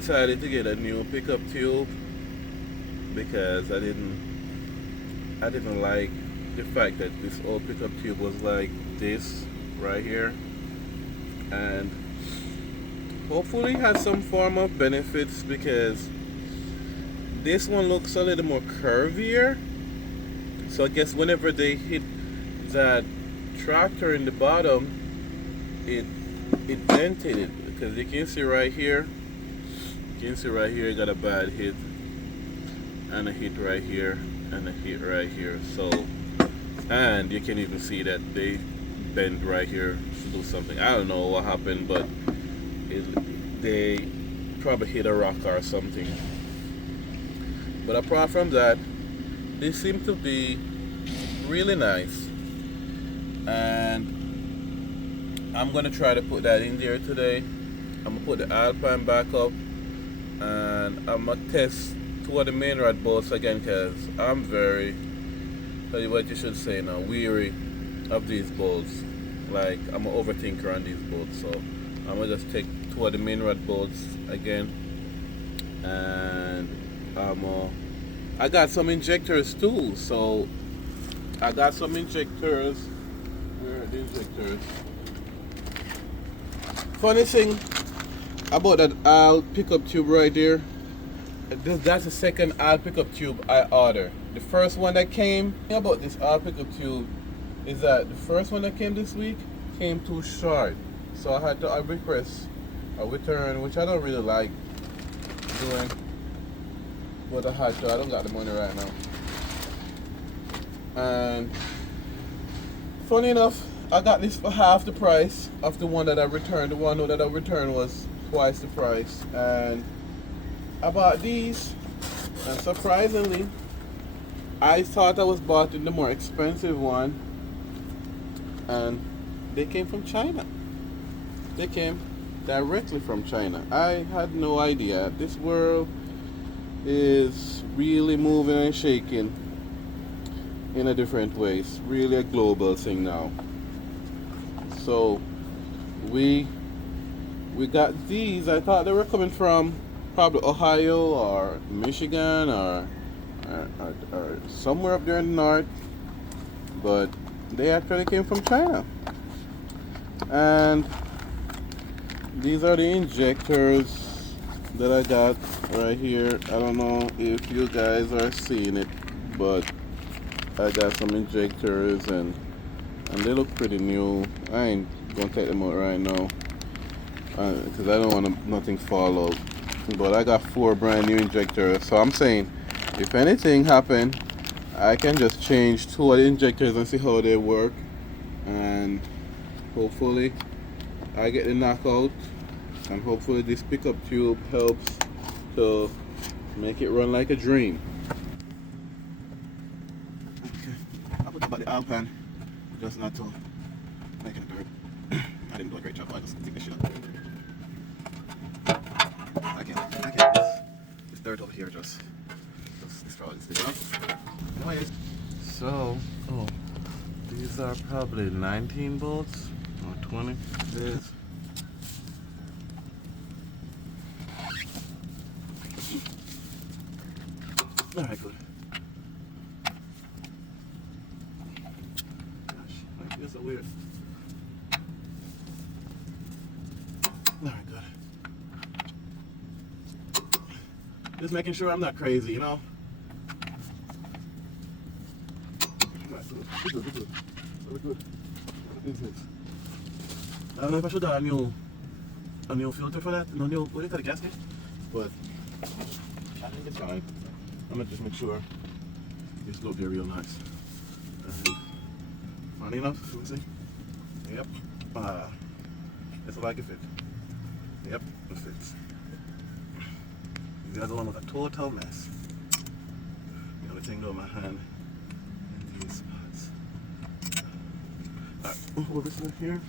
decided to get a new pickup tube because I didn't like the fact that this old pickup tube was like this right here, and hopefully has some form of benefits because this one looks a little more curvier. So I guess whenever they hit that tractor in the bottom, it it dented it because you can see right here. You can see right here, it got a bad hit and a hit right here and a hit right here. So, and you can even see that they bent right here to do something. I don't know what happened, but they probably hit a rock or something. But apart from that, they seem to be really nice, and I'm gonna try to put that in there today. I'm gonna put the Alpine back up, and I'm gonna test two of the main rod bolts again because I'm very, tell you what you should say now, weary of these bolts. Like, I'm an overthinker on these bolts, so I'm gonna just take two of the main rod bolts again, and I got some injectors too. So I got some injectors. Where are the injectors? Funny thing about that oil pickup tube right there, that's the second oil pickup tube I ordered. The first one that came, the thing about this oil pickup tube is that the first one that came this week came too short. So I had to request a return, which I don't really like doing. But I had to, I don't got the money right now. And funny enough, I got this for half the price of the one that I returned. The one that I returned was twice the price. And I bought these, and surprisingly, I thought I was bought in the more expensive one, and they came from China. They came directly from China. I had no idea. This world is really moving and shaking in a different way. It's really a global thing now. So we got these. I thought they were coming from probably Ohio or Michigan or somewhere up there in the north, but they actually came from China. And these are the injectors that I got right here. I don't know if you guys are seeing it, but I got some injectors, and they look pretty new. I ain't gonna take them out right now because I don't want nothing fall out. But I got 4 brand new injectors, so I'm saying if anything happen, I can just change 2 of the injectors and see how they work, and hopefully I get the knockout, and hopefully this pickup tube helps to make it run like a dream. Okay, I put about the Alpine just not to make it dirt. I didn't do a great job, I just take the shit out. I can't. This dirt over here just destroy this thing. Anyways, so, these are probably 19 bolts or 20. This. Alright, good. Gosh, like this is so weird. Alright, good. Just making sure I'm not crazy, you know? Alright, good. We're good. We're good. What is this? I don't know if I should have a new filter for that. No new, what do you call it, gasket? But I think it's fine. I'm gonna just make sure this looks real nice. And funny enough, let me see. Yep. It's like it fit. Yep, it fits. The other one was a total mess. You know, the thing on my hand in these spots. Alright, we'll listen here.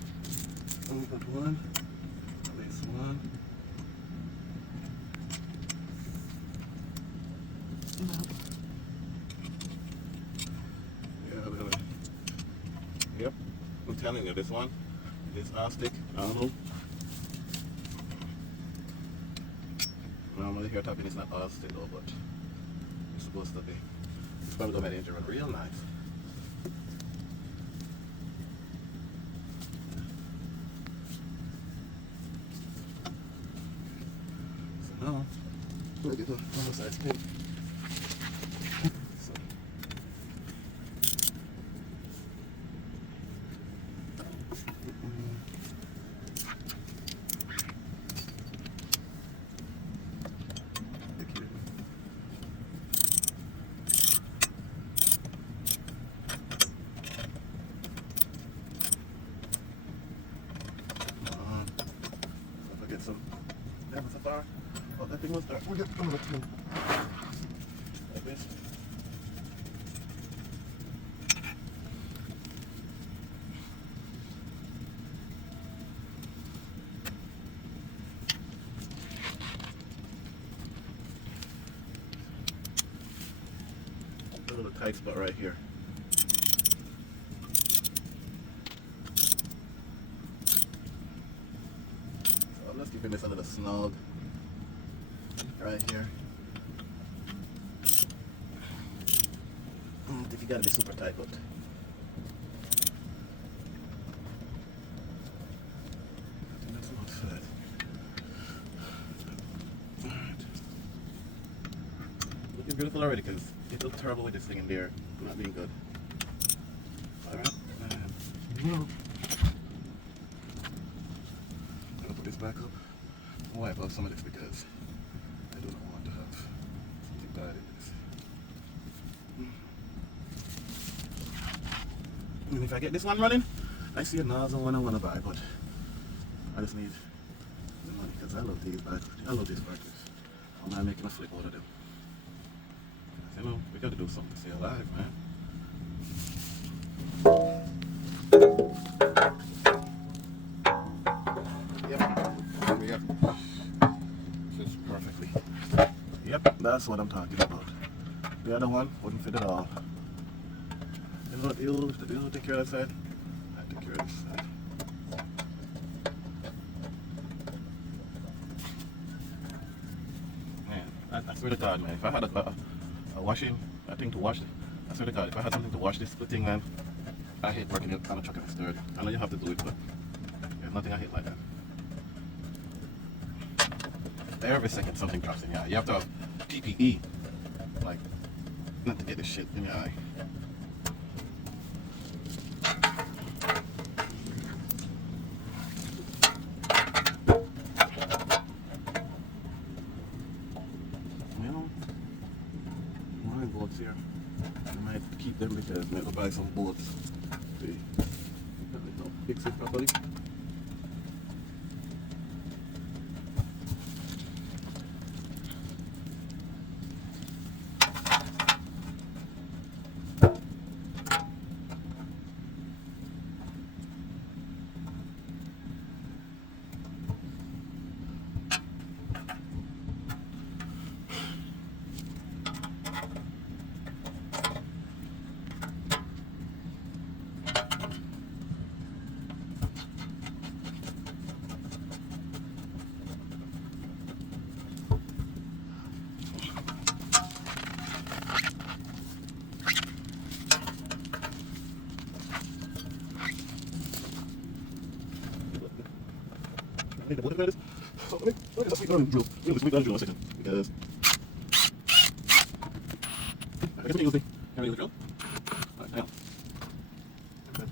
Only got one. Place one. Yeah, really. Yep, I'm telling you, this one, this stick, I don't know. normally hair tapping is not all still though, but it's supposed to be. It's probably gonna make the engine run real nice. So now, we'll get a normal size pin. So, if I get some levels of bar, oh, that thing was there. We'll get another two. Like this. A little tight spot right here. So I'm just giving this a little snug right here. If you gotta be super tight, but I think that's enough for that. Alright. Looking beautiful already because it looked terrible with this thing in there. Not being good. Alright. I'm gonna put this back up. I'll wipe out some of this because I do not want to have something bad in this. And if I get this one running, I see a nozzle one I want to buy, but I just need the money because I love these bikes. I love these bikes. I'm not making a flip out of them. You know, we got to do something to stay alive, man. Yep. Fits perfectly. Yep, that's what I'm talking about. The other one wouldn't fit at all. You know what, you'll take care of that side? I take care of this side. Man, I swear to God, man, if I had a washing, a thing to wash it, I swear to God, if I had something to wash this split thing, man, I hate working on a truck and it's dirty. I know you have to do it, but there's nothing I hate like that. Every second something drops in your eye. You have to have PPE, like, not to get this shit in your eye. You know, my boats here, I might keep them because I might buy some boats. See, don't fix it properly. I need to look at this. So let me just make drill. Let me just make drill a second because I guess we use the drill. Alright, now. Okay.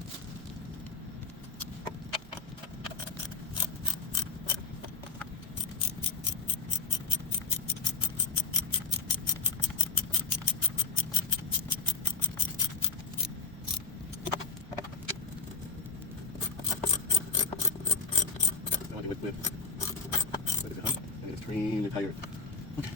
With it, huh? And it's extremely tired. Okay.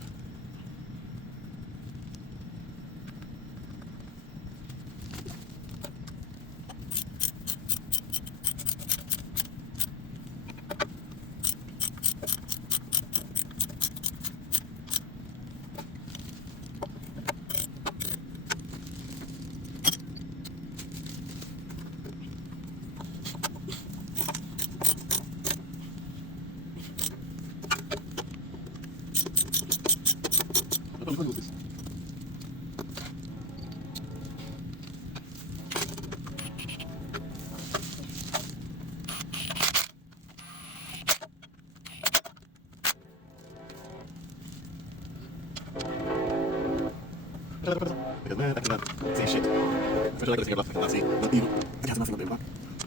feel like this here, but I cannot see. But even, I cannot see what they look.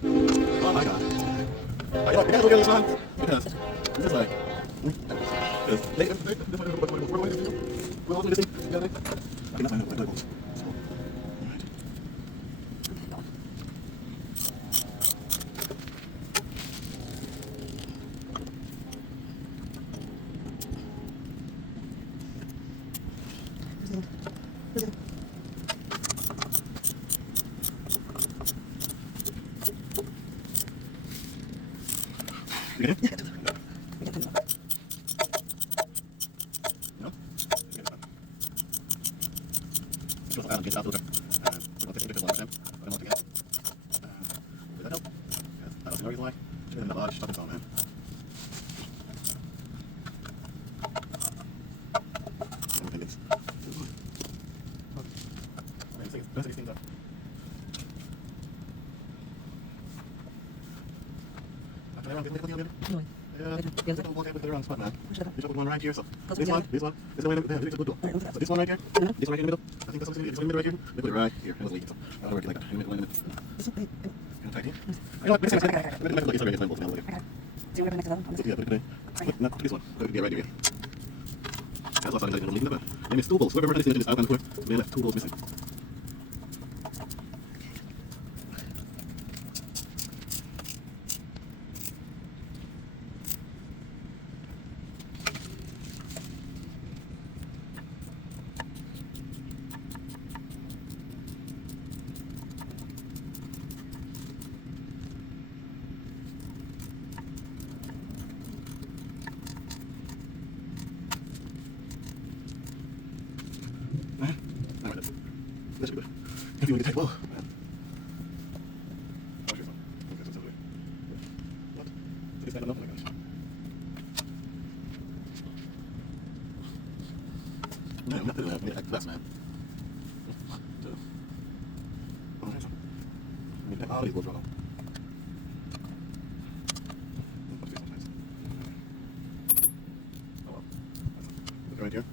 Oh my god. I know, you guys look at this one? Because it's just like, because they, this one, well, this thing, you got it? I cannot find it, alright. You get it? No? Because I don't get it out of the we're going to take pictures one time. I don't want to get it. Did that help? Yes. I don't see no reason why. Should have been a large stuff on, man. Everything is. Let's see these things up. No. Yeah, Yes, sir. don't walk out with the wrong spot, man. Which is that? You should put one right here, so. Close This it one, together. this one. This one, yeah, this is a good door. Alright, what's that? So this one right here, Mhm. this one right here in the middle. I think that's what's in the middle right here. We put it right here. It was leaking, so I don't work it like that. In the middle. This one, And tight here. You know what? Let's see. It's already it's my bolts now. Look at it. so we're next to that one. Yeah, put it in. But not this one. Put it right here. That's what I was leaving. They missed two bolts. Whoever this is out and clear. They left two bolts missing. Alright, that's good. If you want to get tight, whoa, man. Wash your phone. Okay, so it's over there. What? So this guy don't know? Oh my gosh. No, I'm not doing that. I mean, that's man. So, alright, so. I mean, all these bolts are wrong. Sometimes. Oh well. Look right here.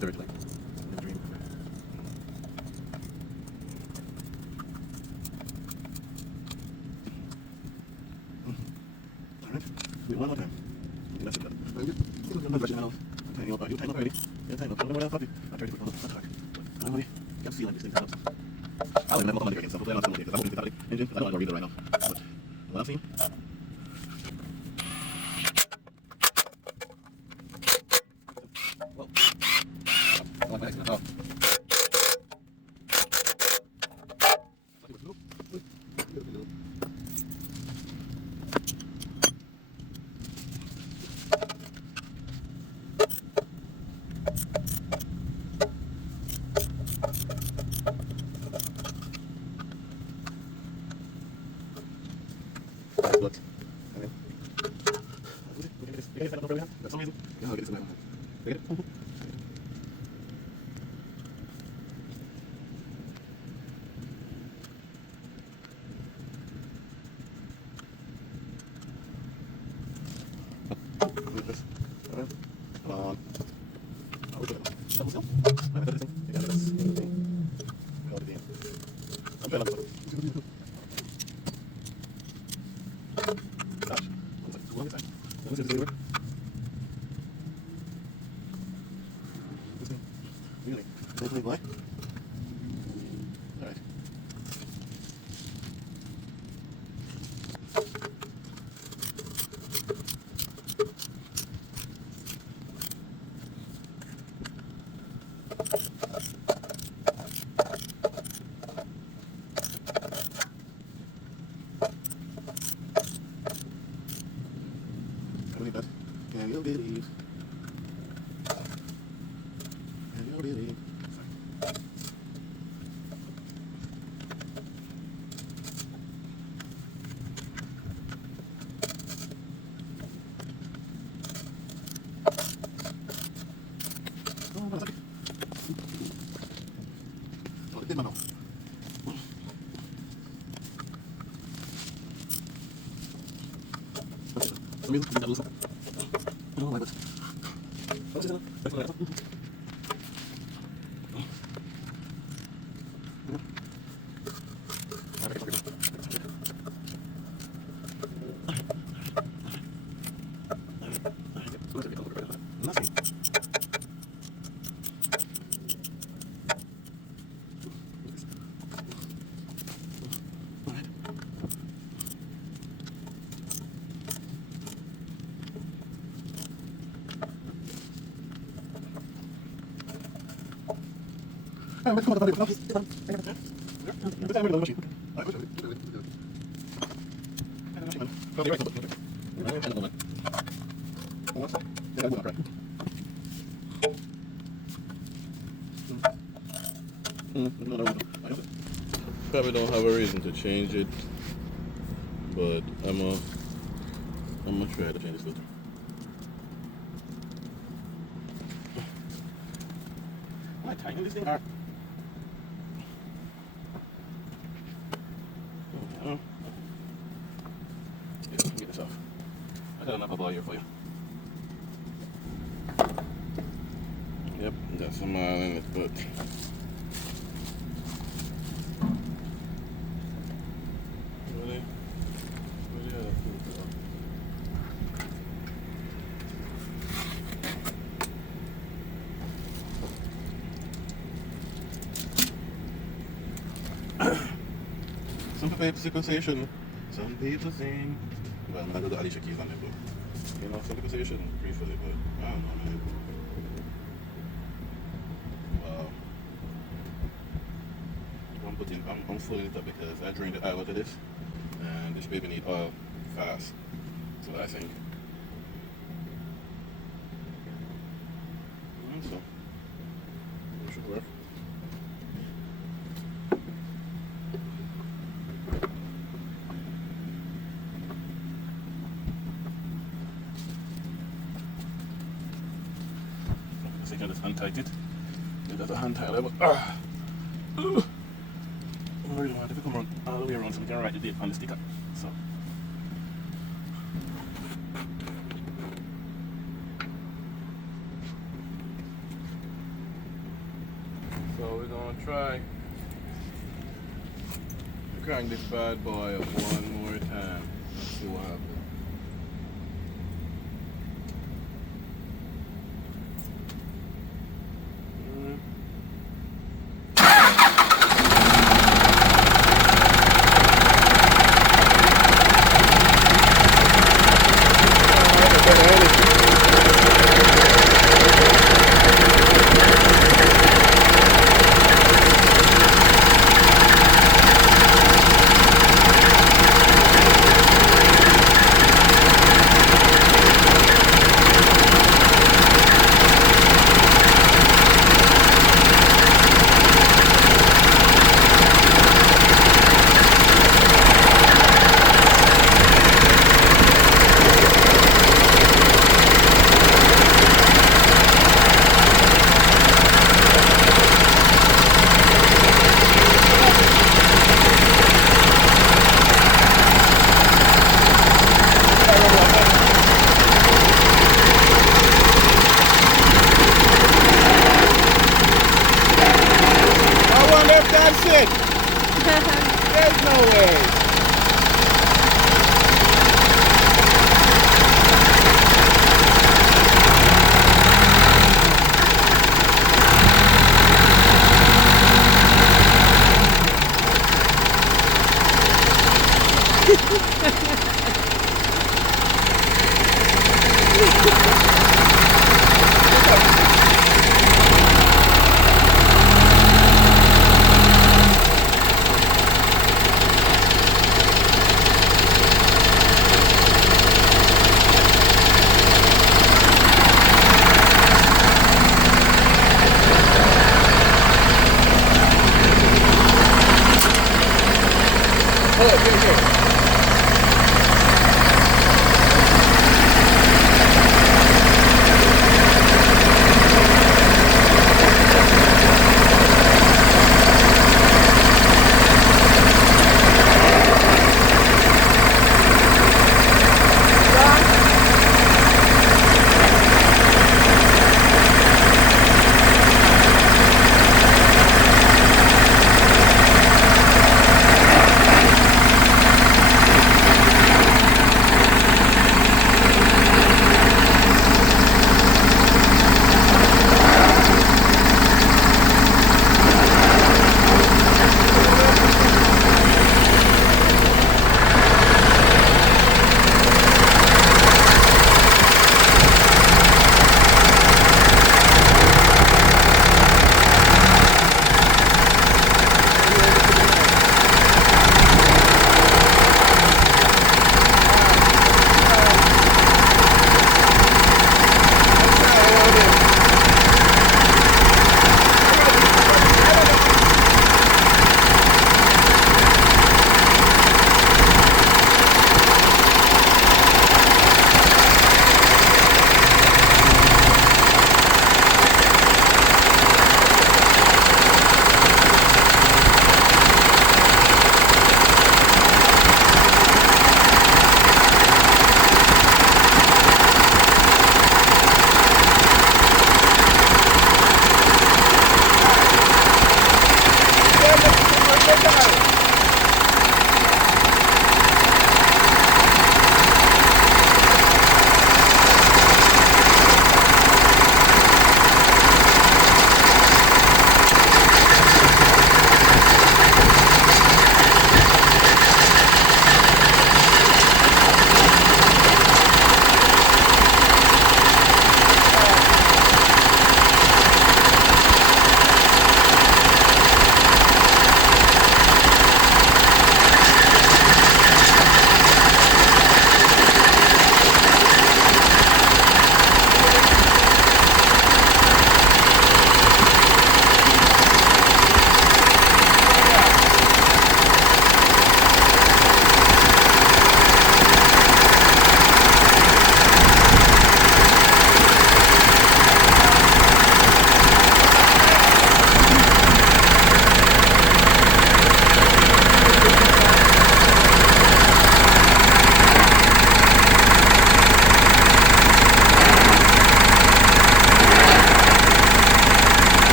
Third like in the dream. Alright, do it one more time. That's it. I'm brushing it off. I'm tying up. You tying up already. Yeah, tying up. I don't know what else I'll do. I tried to put it on the hard. But I don't know. You can see like these things up. I'll remember on the again. So hopefully I don't have to because I won't need to start the engine. I don't want to read it right now. But what I'm seeing. Whoa. I like my accident. Oh. Look. I mean, we can get this. We can get this up for some reason. Yeah, I'll get this in my hand. Get it? With this. Alright. Come on. Oh, we put it on. Double seal. Right, this thing. You got this. We hold it in. I'm trying to put it. Gosh. One second. One second. Let me see if this works. This thing. Really? Definitely black? Alright. I believe that. Can you believe? Can you believe? Oh, one second. Oh, it did my mouth. Okay, for some reason, I did that loose. I don't know why, but... Oh, this is enough. That's what I thought. Probably don't have a reason to change it, but I'm gonna try to change this filter. Am I tightening this thing? Or... Oh, yeah, let me get this off. I got enough ball here for you. Yep, got some oil in it, but some people say you shouldn't. Some people think, well, I'm not going to Alicia Keys on it, but, you know, some people say you shouldn't refill it, but I don't know, man. Wow. I'm filling it up because I drained the oil out of this, and this baby need oil fast. So I think. So, it should work. So you can just untight it. There's a hand tie level. I really want it to come around all the way around so we can write the date on the sticker. So. So we're gonna try to crank this bad boy up one more time. Let's see what happens. There's no way.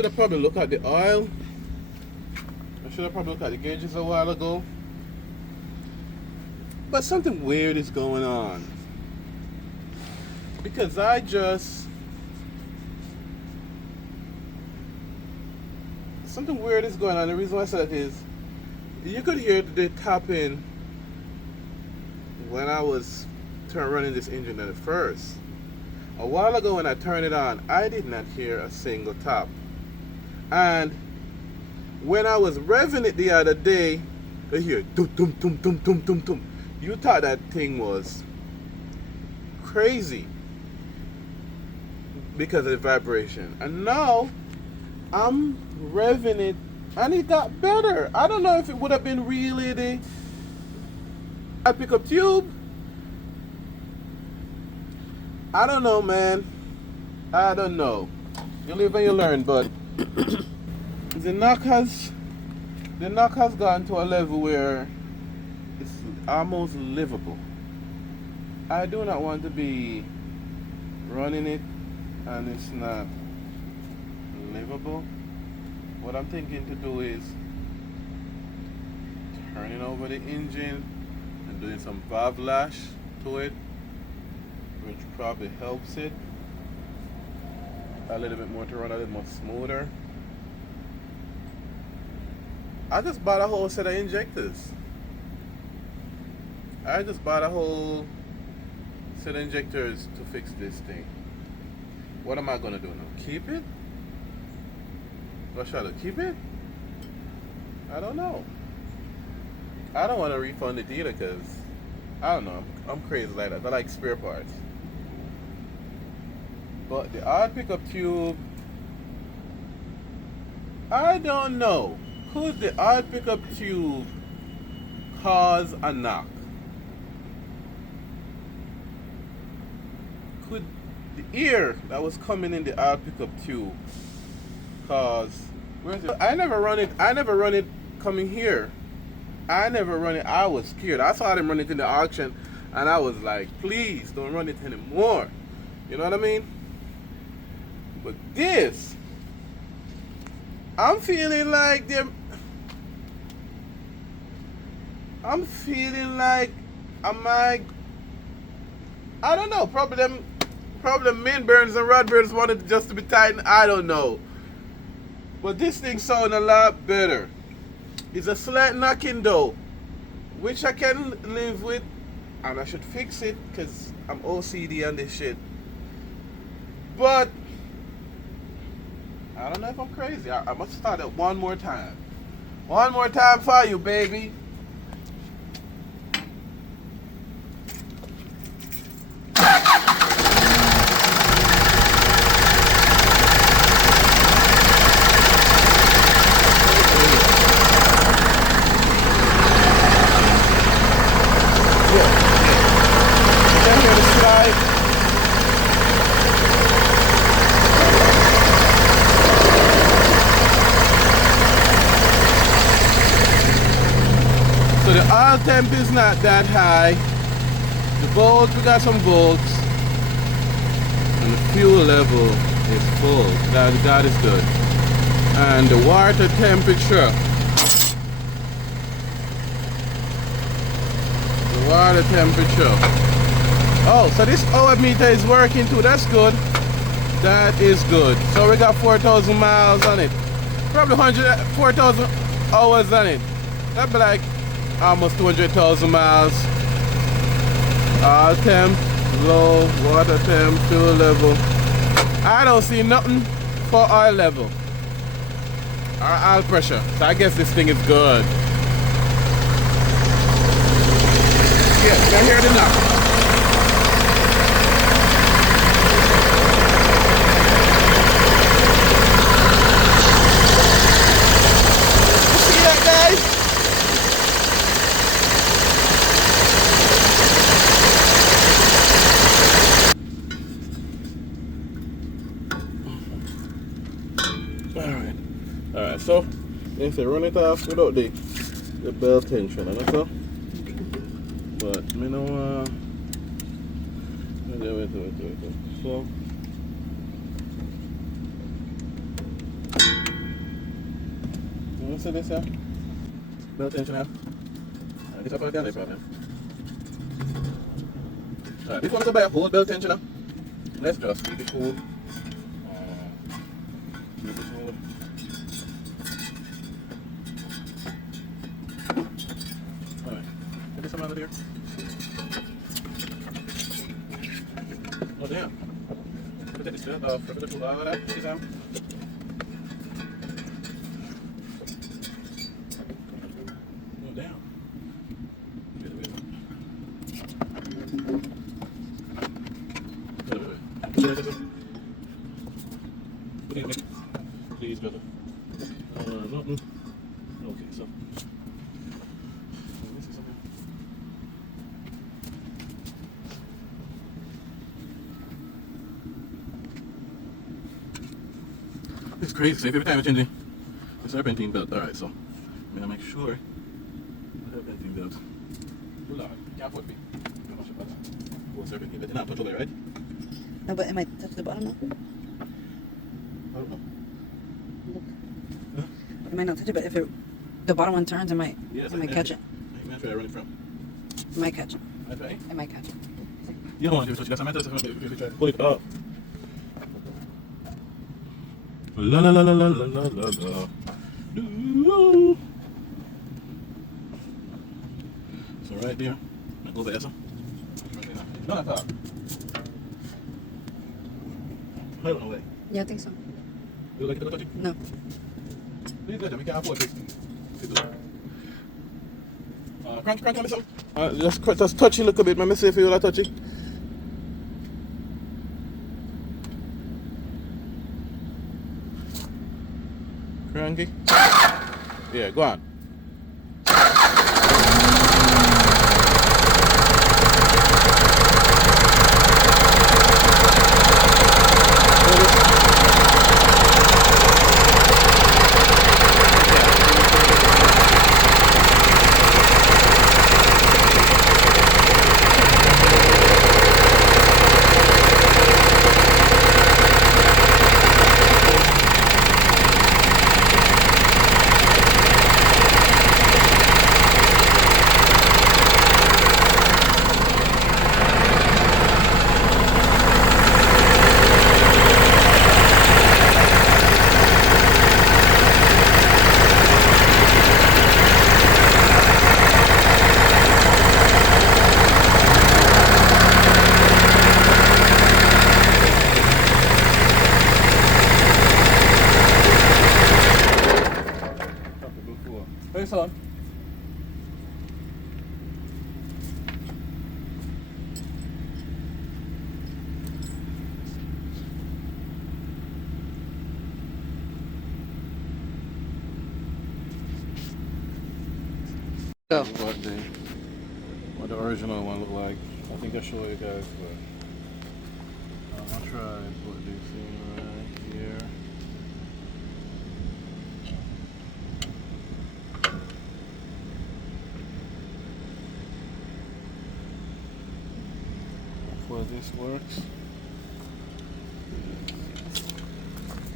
should have probably looked at the oil. I should have probably looked at the gauges a while ago. But something weird is going on. Because something weird is going on. The reason why I said that is you could hear the tapping when I was running this engine at first. A while ago when I turned it on, I did not hear a single tap. And when I was revving it the other day, I hear dum dum dum dum dum dum dum. You thought that thing was crazy because of the vibration. And now I'm revving it and it got better. I don't know if it would have been really the pickup tube. I don't know, man. I don't know. You live and you learn, but the knock has gone to a level where it's almost livable. I do not want to be running it and it's not livable. What I'm thinking to do is turning over the engine and doing some valve lash to it, which probably helps it a little bit more to run a little more smoother. I just bought a whole set of injectors. I just bought a whole set of injectors to fix this thing. What am I gonna do now? Keep it? Do I try to keep it? I don't know. I don't want to refund it either because I don't know. I'm crazy like that. I like spare parts. But the oil pickup tube, I don't know. Could the oil pickup tube cause a knock? Could the air that was coming in the oil pickup tube cause? Where's it? I never run it coming here. I never run it. I was scared. I saw them run it in the auction and I was like, please don't run it anymore. You know what I mean? But this, I'm feeling like I don't know, probably main bearings and rod bearings wanted just to be tightened. I don't know. But this thing sounds a lot better. It's a slight knocking though, which I can live with, and I should fix it because I'm OCD on this shit. But I don't know if I'm crazy. I must start it one more time. One more time for you, baby. So the oil temp is not that high. The volts, we got some volts. And the fuel level is full. God is good. And the water temperature. The water temperature. Oh, so this hour meter is working too. That's good. That is good. So we got 4,000 miles on it. Probably 4,000 hours on it. That'd be like almost 200,000 miles. Oil temp, low, water temp, fuel level. I don't see nothing for oil level or oil pressure. So I guess this thing is good. Yeah, I hear it enough. See that, guys? Alright, so they say run it off without the belt tension, and that's all. But me know wait. So see this here? Belt tension here. This up again, this problem. Alright, this one's a whole belt tensioner. Let's just keep it cool. Keep it cool. Alright, get this one out of here. Oh damn. Look at this belt off. Look at the tool out of that. See Sam? Oh damn. Get away. Please, brother. Nothing. Okay, so. This is something. It's crazy. So every time I'm changing the serpentine belt, alright, so I'm gonna make sure the serpentine belt. Hold on, can't put me. Full serpentine belt. You're not touch over, right? No, but it might touch the bottom now. I don't know. Look. Huh? It might not touch it, but if the bottom one turns, it might catch it. I'm gonna try to run it from. It might catch it. I try. It might catch it. You don't want to touch it. That's a matter of if you try to pull it up. La la la la la la la la la. Doo. So right there, a little bit of no, I thought. I don't know where. Yeah, I think so. You like it to touch it? No. Please let me can't afford this. Crank on this out. Just touch it a little bit. Let me see if you will touch it. Cranky. Yeah, go on. Face on. Go. What the original one looked like. I think I'll show you guys, but I'll try and put this in right here. Hopefully this works.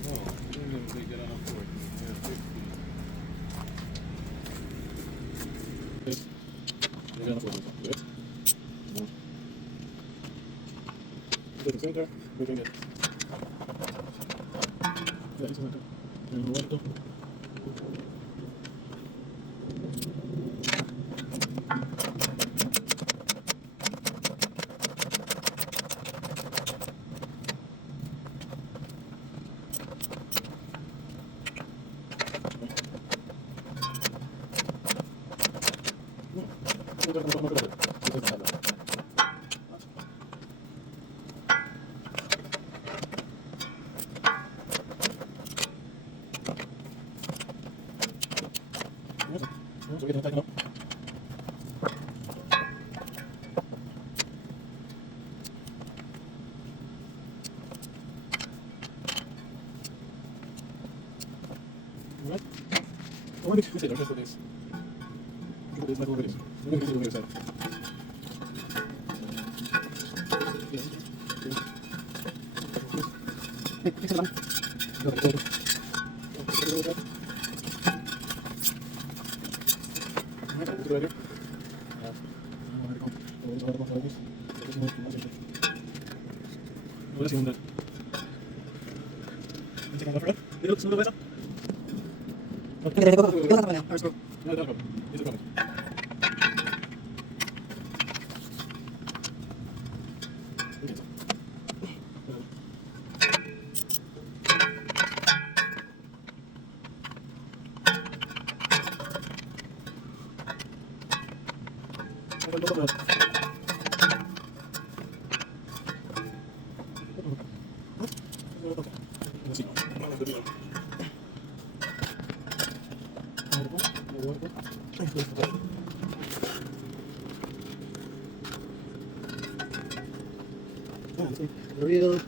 Oh, didn't even get enough work. Center, we can get. Yeah, it's center. And right. So we're going to tighten up. Alright. I want to do this. Look at this. Look at this. Look at this. Look at this. Look at this. Real.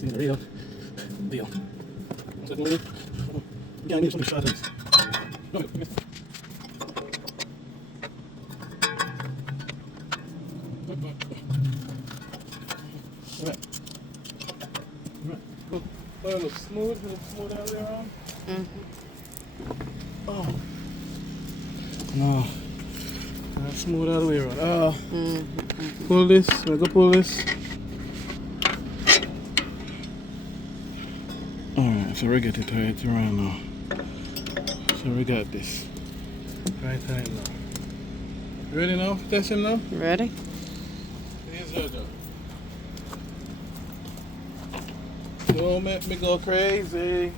Real deal. So we yeah, I need some shots. Well, it looks smooth. It looks smooth out there, Ron. Oh. No. Not smooth all the way around. Oh. Pull this. Let go pull this. Alright, so we get it right around now. So we got this. Right time now. You ready now? Test him now? Ready? Here's the job. Don't make me go crazy.